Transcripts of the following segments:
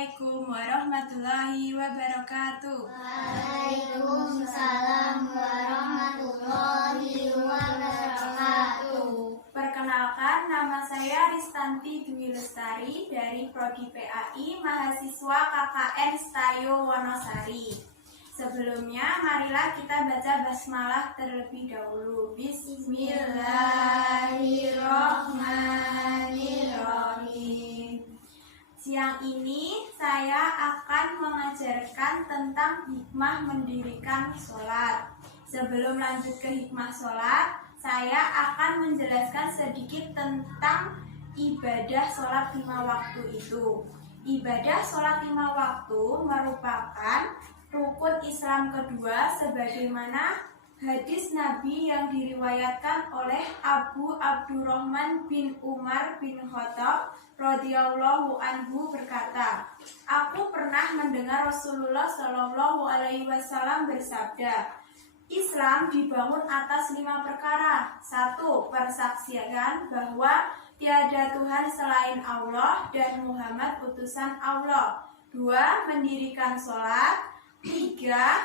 Assalamualaikum warahmatullahi wabarakatuh. Waalaikumsalam warahmatullahi wabarakatuh. Perkenalkan, nama saya Ristanti Dwi Lestari dari Prodi PAI, mahasiswa KKN Stayo Wonosari. Sebelumnya, marilah kita baca basmalah terlebih dahulu. Bismillahirrahmanirrahim. Siang ini saya akan mengajarkan tentang hikmah mendirikan sholat. Sebelum lanjut ke hikmah sholat, saya akan menjelaskan sedikit tentang ibadah sholat 5 waktu itu. Ibadah sholat 5 waktu merupakan rukun Islam kedua sebagaimana hadis Nabi yang diriwayatkan oleh Abu Abdurrahman bin Umar bin Khattab radhiyallahu anhu berkata, "Aku pernah mendengar Rasulullah Shallallahu alaihi wasallam bersabda, Islam dibangun atas 5 perkara. 1. Persaksian bahwa tiada Tuhan selain Allah dan Muhammad utusan Allah. 2. Mendirikan sholat. 3.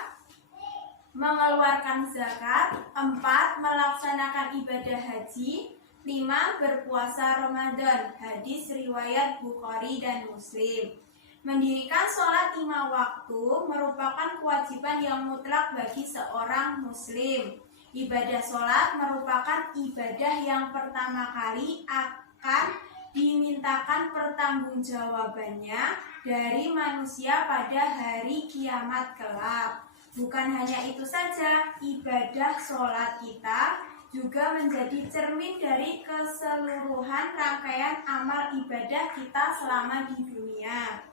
Mengeluarkan zakat. 4. Melaksanakan ibadah haji. 5. Berpuasa Ramadan. Hadis riwayat Bukhari dan Muslim. Mendirikan sholat 5 waktu merupakan kewajiban yang mutlak bagi seorang muslim. Ibadah sholat merupakan ibadah yang pertama kali akan dimintakan pertanggungjawabannya dari manusia pada hari kiamat kelak. Bukan hanya itu saja, ibadah sholat kita juga menjadi cermin dari keseluruhan rangkaian amal ibadah kita selama di dunia.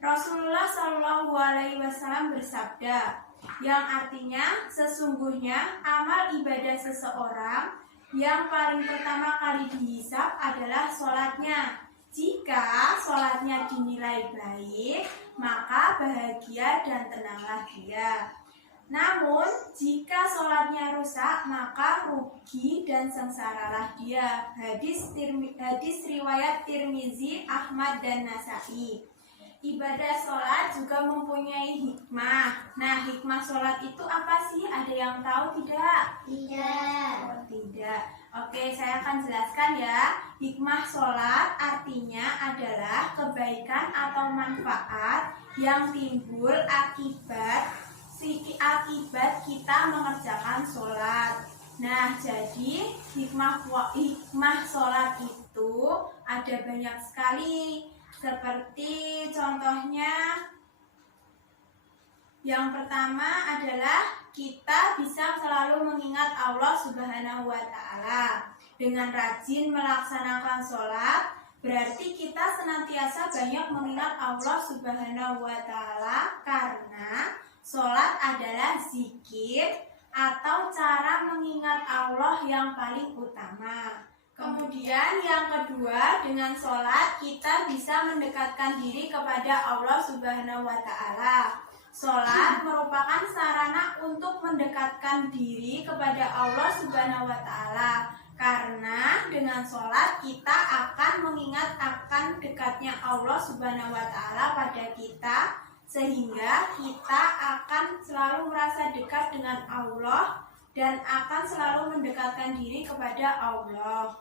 Rasulullah Shallallahu alaihi wasallam bersabda, yang artinya sesungguhnya amal ibadah seseorang yang paling pertama kali dihisab adalah sholatnya. Jika sholatnya dinilai baik, maka bahagia dan tenanglah dia. Namun, jika sholatnya rusak, maka rugi dan sengsaralah dia. Hadis riwayat Tirmizi, Ahmad, dan Nasai. Ibadah sholat juga mempunyai hikmah. Nah, hikmah sholat itu apa sih? Ada yang tahu tidak? Tidak. Oh, tidak. Oke, saya akan jelaskan ya. Hikmah sholat artinya adalah kebaikan atau manfaat yang timbul akibat kita mengerjakan sholat. Nah, jadi hikmah sholat itu ada banyak sekali. Seperti contohnya, yang pertama adalah kita bisa selalu mengingat Allah Subhanahu wa Ta'ala. Dengan rajin melaksanakan sholat, berarti kita senantiasa banyak mengingat Allah Subhanahu wa Ta'ala, karena sholat adalah zikir atau cara mengingat Allah yang paling utama. Kemudian yang kedua, dengan sholat kita bisa mendekatkan diri kepada Allah Subhanahu wa Ta'ala. Sholat merupakan sarana untuk mendekatkan diri kepada Allah Subhanahu wa Ta'ala, karena dengan sholat kita akan mengingat akan dekatnya Allah Subhanahu wa Ta'ala pada kita, sehingga kita akan selalu merasa dekat dengan Allah dan akan selalu mendekatkan diri kepada Allah.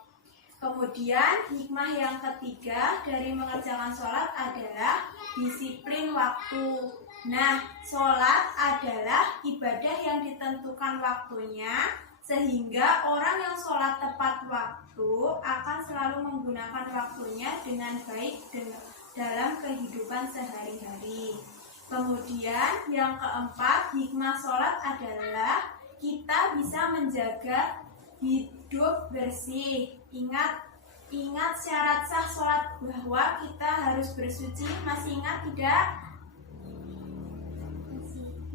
Kemudian hikmah yang ketiga dari mengerjakan sholat adalah disiplin waktu. Nah, sholat adalah ibadah yang ditentukan waktunya, sehingga orang yang sholat tepat waktu akan selalu menggunakan waktunya dengan baik dalam kehidupan sehari-hari. Kemudian yang keempat, hikmah sholat adalah kita bisa menjaga hidup bersih. Ingat syarat sah sholat bahwa kita harus bersuci. Masih ingat tidak?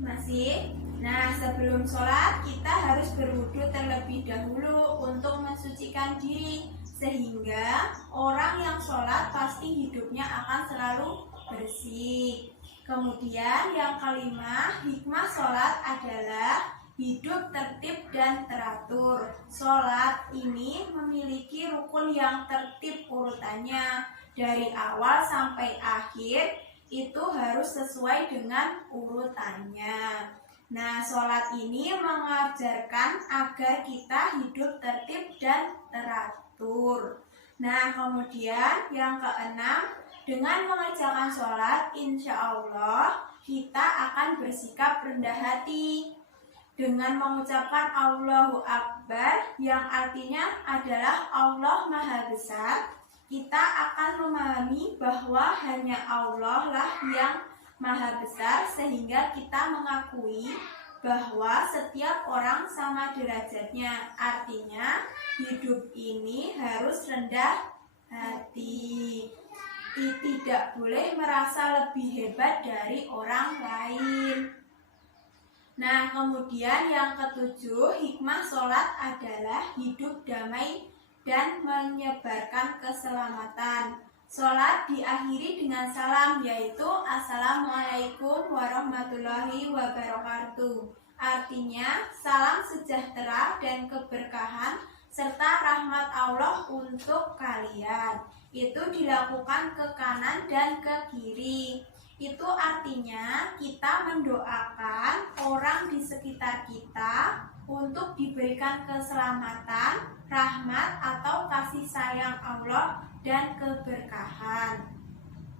Masih? Nah, sebelum sholat kita harus berwudu terlebih dahulu untuk mensucikan diri, sehingga orang yang sholat pasti hidupnya akan selalu bersih. Kemudian yang kelima, hikmah sholat adalah hidup tertib dan teratur. Sholat ini memiliki rukun yang tertib urutannya. Dari awal sampai akhir itu harus sesuai dengan urutannya. Nah, sholat ini mengajarkan agar kita hidup tertib dan teratur. Nah, kemudian yang keenam, dengan mengerjakan sholat, insya Allah kita akan bersikap rendah hati. Dengan mengucapkan Allahu Akbar yang artinya adalah Allah Maha Besar, kita akan memahami bahwa hanya Allah lah yang Maha Besar, sehingga kita mengakui bahwa setiap orang sama derajatnya. Artinya hidup ini harus rendah hati. Tidak boleh merasa lebih hebat dari orang lain. Nah, kemudian yang ketujuh, hikmah sholat adalah hidup damai dan menyebarkan keselamatan. Sholat diakhiri dengan salam, yaitu Assalamualaikum warahmatullahi wabarakatuh. Artinya, salam sejahtera dan keberkahan serta rahmat Allah untuk kalian. Itu dilakukan ke kanan dan ke kiri. Itu artinya kita mendoakan orang di sekitar kita untuk diberikan keselamatan, rahmat atau kasih sayang Allah dan keberkahan.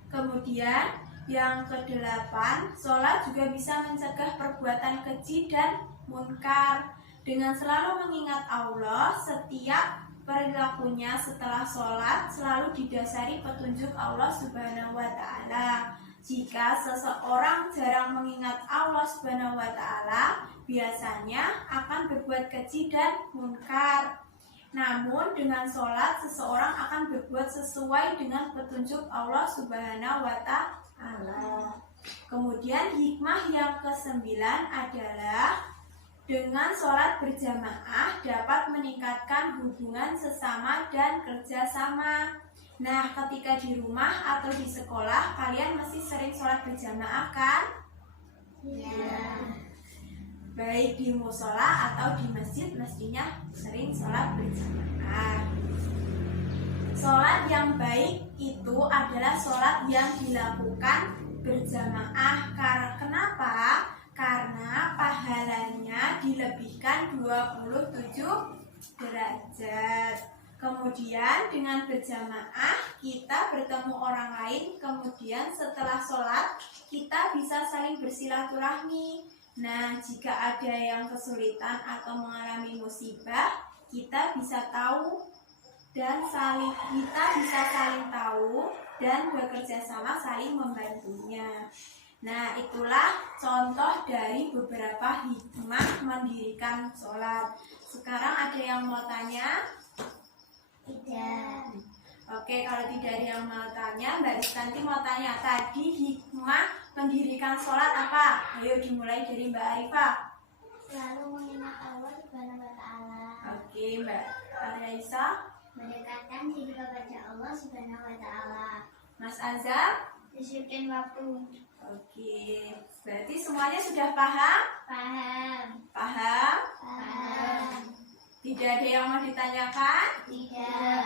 Kemudian yang kedelapan, sholat juga bisa mencegah perbuatan keji dan munkar. Dengan selalu mengingat Allah, setiap perilakunya setelah sholat selalu didasari petunjuk Allah Subhanahu wa Ta'ala. Jika seseorang jarang mengingat Allah Subhanahu wa Ta'ala, biasanya akan berbuat keji dan munkar. Namun dengan sholat seseorang akan berbuat sesuai dengan petunjuk Allah Subhanahu wa Ta'ala. Kemudian hikmah yang kesembilan adalah dengan sholat berjamaah dapat meningkatkan hubungan sesama dan kerjasama. Nah, ketika di rumah atau di sekolah, kalian masih sering sholat berjamaah kan? Ya. Baik di musola atau di masjid mestinya sering sholat berjamaah. Sholat yang baik itu adalah sholat yang dilakukan berjamaah. Kenapa? Karena pahalanya dilebihkan 27 derajat. Kemudian dengan berjamaah kita bertemu orang lain. Kemudian setelah sholat kita bisa saling bersilaturahmi. Nah, jika ada yang kesulitan atau mengalami musibah, kita bisa tahu dan kita bisa saling tahu dan bekerja sama saling membantunya. Nah, itulah contoh dari beberapa hikmah mendirikan sholat. Sekarang ada yang mau tanya? Tidak. Oke, kalau tidak ada yang mau tanya, Mbak Ristanti mau tanya. Tadi hikmah mendirikan sholat apa? Ayo dimulai dari Mbak Arifah. Selalu mengingat Allah Subhanahu wa Ta'ala. Oke, Mbak Raisa. Mendekatkan diri kepada Allah Subhanahu wa Ta'ala. Mas Azhar. Disiplin waktu. Oke, berarti semuanya sudah paham? Paham. Paham? Paham. Tidak ada yang mau ditanyakan? Tidak.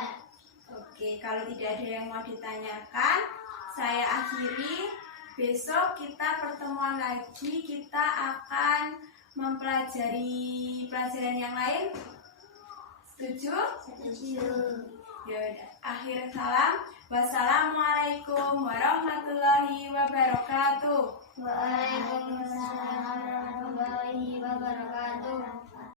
Oke, kalau tidak ada yang mau ditanyakan, saya akhiri. Besok kita pertemuan lagi, kita akan mempelajari pelajaran yang lain. Setuju? Setuju. Ya udah. Akhir salam. Wassalamualaikum warahmatullahi wabarakatuh. Waalaikumsalam.